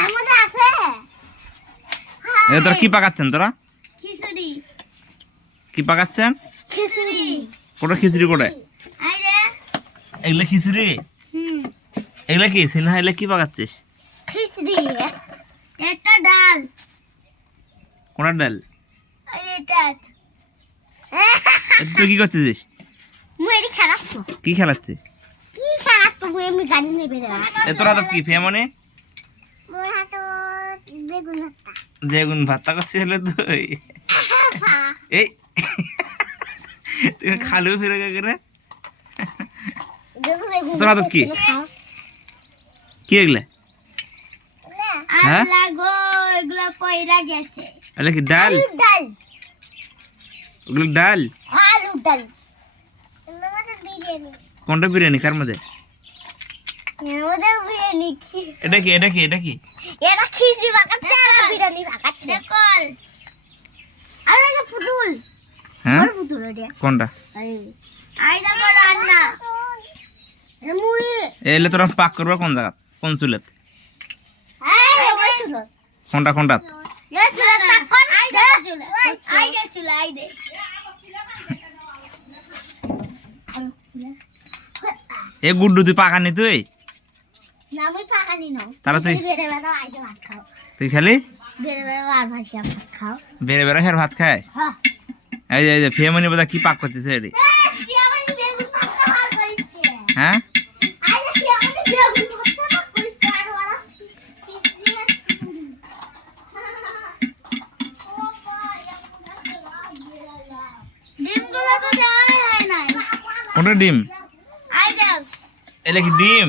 এর মধ্যে আছে তোরা কি পাকাচ্ছেন তোরা? খিচুড়ি। কি পাকাচ্ছেন? খিচুড়ি। কোটা খিচুড়ি কোটে? আইরে এগুলা খিচুড়ি? এগুলা কি সিনহা? এগুলা কি পাকাচ্ছিস? খিচুড়ি। এটা ডাল। কোনটা ডাল? আরে এটা। তুই কি করছিস? মুই খেলাচ্ছি। কি খেলাচ্ছিস? কি খেলাচ্ছি মুই আমি গাড়ি নেবে না। তোরা তো কি ফেমনে? মোর হাতে বেগুন ভর্তা। বেগুন ভর্তা করছিস হলে তুই? এই তুই খালু ফিরে গেলে তোরা তো কি? কি এগুলা? হ্যাঁ? আল্লাহ গো এগুলা পয়রা গেছে। এগুলা কি ডাল? ডাল। ওগুলো ডাল? আলু ডাল। এগুলো মধ্যে বিরিয়ানি। কোনটা বিরিয়ানি? কার মধ্যে? ওদের বিরিয়ানি কি? এটা কি? এটা কি? এটা কি? এরা খিচুড়ি বানাচ্ছে আর বিরিয়ানি বানাচ্ছে। দেখল। আল্লাহ পুতুল। হ্যাঁ? বড় পুতুল ওটা। কোনটা? আই দেখো রান্না। এটা মুড়ি। এলে তোরা পাক করবা কোন জায়গা? কোন চুলেত? এই ওই চুল। কোনটা কোনটা? এই চুল পাকন। আই দে চুল। আই দে চুল আই দে। এ গুড্ডু তুই পাকানি তুই? না মুই পাকানি নাও। তাহলে তুই? বেড়ে বেড়ে আই দে ভাত খাও। তুই খালি বেড়ে বেড়ে আর ভাত খাও। বেড়ে বেড়ে হের ভাত খায়? হ্যাঁ। এই যে ফেমনি বোধ কি পাক করতেছে এটি? হ্যাঁ? কোনটা ডিম? এলে কি ডিম?